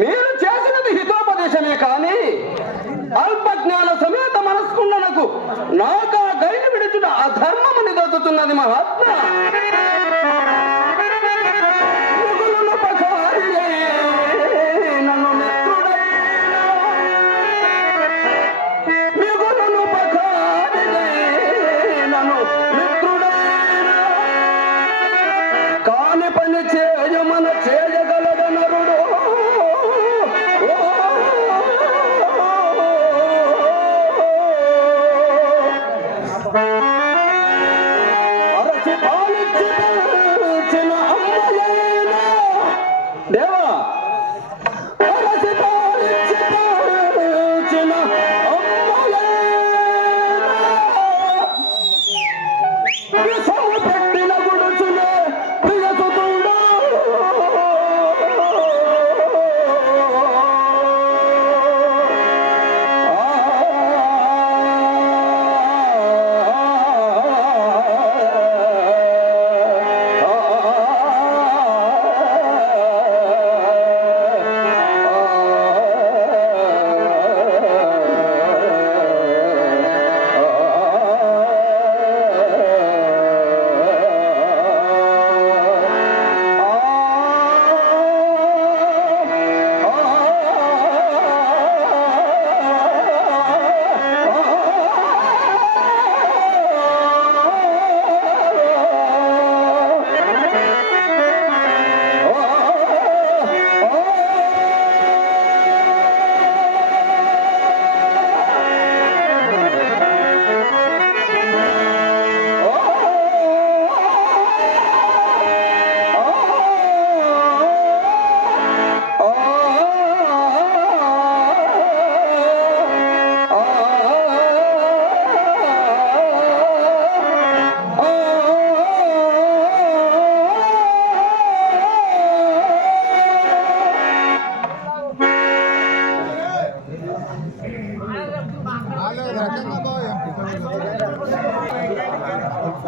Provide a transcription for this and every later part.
మీరు చేసినది హితోపదేశమే కానీ అల్పజ్ఞాన సమేత మనస్కుండనకు నాకా గైలు విడుచుట అధర్మమని దొరుకుతున్నది మహాత్మా.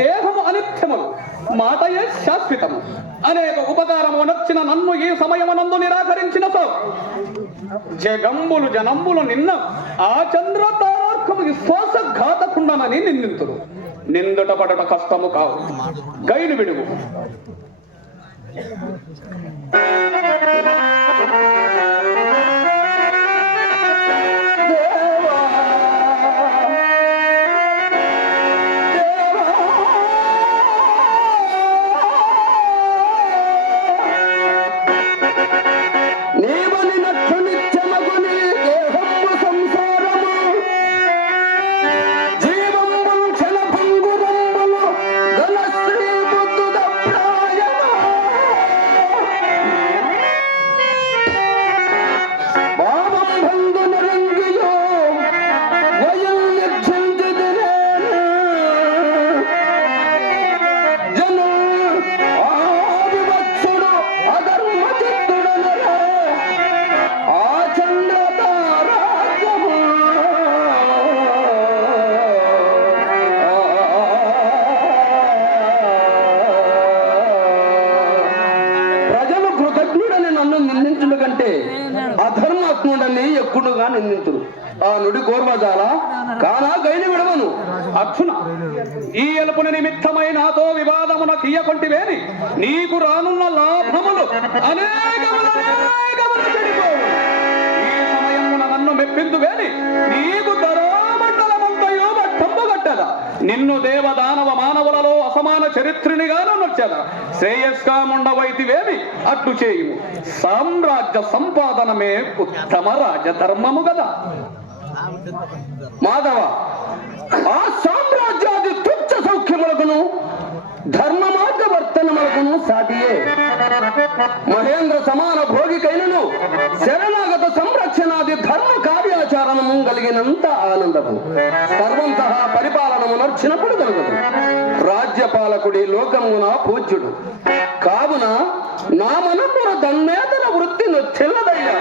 దేహము అనిత్యములు, మాటయే శాశ్వతము. అనేక ఉపకారము నచ్చిన నన్ను ఈ సమయమునందు నిరాకరించిన సో జగంబులు జనంబులు నిన్న ఆ చంద్రతారార్కము విశ్వాసఘాతకుండనని నిందింతురు. నిందుట పడట కష్టము కావు, గైలు విడుగు. అధర్మాత్ముడని ఎక్కువగా నిందించుడు. ఆ నుడి కోర్వజాల కానా గైని విడవను. అర్జున, ఈ ఎలుపున నిమిత్తమై నాతో వివాదమున కీయకొంటివేని నీకు రానున్న లాభములు అనేకములు చెడిపోవు. ఈ సమయమున నన్ను మెప్పిందువేని నీకు ధరామండలమంతయో బట్టంబగట్టద. నిన్ను దేవదానవ మానవులలో అసమాన చరిత్రునిగాను నొచ్చద. శ్రేయస్కాముండవైతివేమి అట్లు చేయుము. సామ్రాజ్య సంపాదనమే ఉత్తమ రాజధర్మము గదా. మాధవ, ఆ సామ్రాజ్యాది తుచ్చ సౌఖ్యములకును ధర్మ మార్గవర్తనములకును సాటియే. మహేంద్ర సమాన భోగికైనను శరణాగత సంరక్షణాది ధర్మ కార్యాచరణము కలిగినంత ఆనందము సర్వం సహా పరిపాలనము నర్చినప్పుడు కలుగుతుంది. రాజ్యపాలకుడి లోకమున పూజ్యుడు కావున నా మనపుర ధన్యేతర వృత్తి నొచ్చిల్లదయ్యా.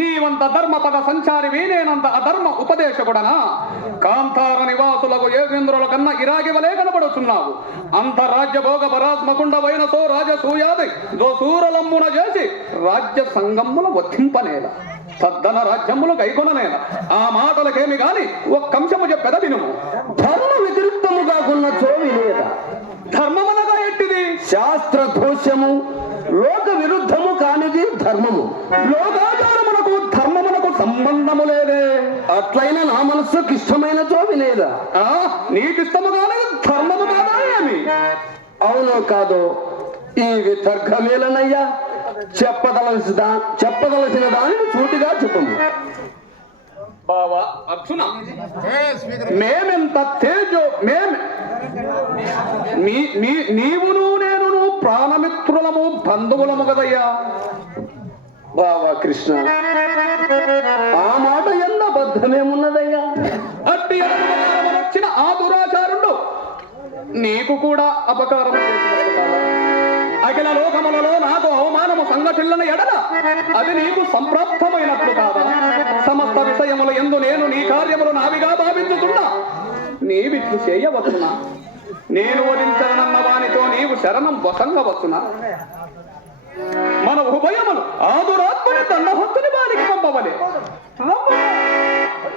నీవంత ధర్మపద సంచారివి నేనంత అధర్మ ఉపదేశకుడనా? కాంతార నివాసులకు యోగేంద్రుల కన్నా ఇరాగివలే కనబడుతున్నావు. అంత రాజ్యభోగ పరాత్మకుండవైన సో రాజసూయాది దోసూరలమ్మున చేసి రాజ్య సంగమ్ముల వర్తింపనేల తద్దన రాజ్యములు గైకొననేల. ఆ మాటలకేమి గాని ఒక్కంశము చెప్పెద వినుము. ధర్మ వ్యతిరిక్తముగా ఉన్న చోవి లేదా? ధర్మమనగా ఎట్టిది? శాస్త్ర దోషము లోక విరుద్ధము కానిది ధర్మము. లోకాచారమునకు ధర్మమునకు సంబంధము లేదే. అట్లయినా నా మనస్సుకి ఇష్టమైన చోవి లేదా? నీకిష్టము కాని ధర్మము కాదా ఏమి? అవునో కాదో ఈ వితర్కమేలనయ్యా. చెప్పదలసిన దానిని సూటిగా చెప్పము. బావా అర్జున, మేమెంత తేజో నీవును నేనును ప్రాణమిత్రులము బంధువులము కదయ్యా. బావా కృష్ణ, ఆ మాట ఎంత బద్ధమేమున్నదయ్యా? అట్టి వచ్చిన ఆ దురాచారుడు నీకు కూడా అపకారం చేసినట్టు. అఖిల లోకములలో నాకు అవమానము సంఘటిల్లని ఎడల అది నీకు సంప్రాప్తమైనట్లు కాదా? సమస్త విషయముల యందు నేను నీ కార్యములు నావిగా భావించుతున్నా నీవిట్లు చేయవచ్చునా? నేను వధించనన్న వానితో నీవు శరణం వసంగవచ్చునా? మన ఉభయములు ఆదురాత్మని దండహస్తుని వారికి పంపవలే.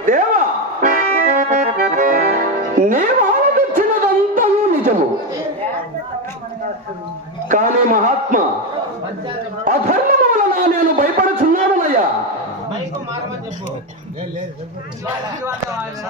దేవా, నేను ఆలోచించినదంతయు నిజము. కానీ మహాత్మా, అధర్మము వలన నేను భయపడుచున్నానయ్యా.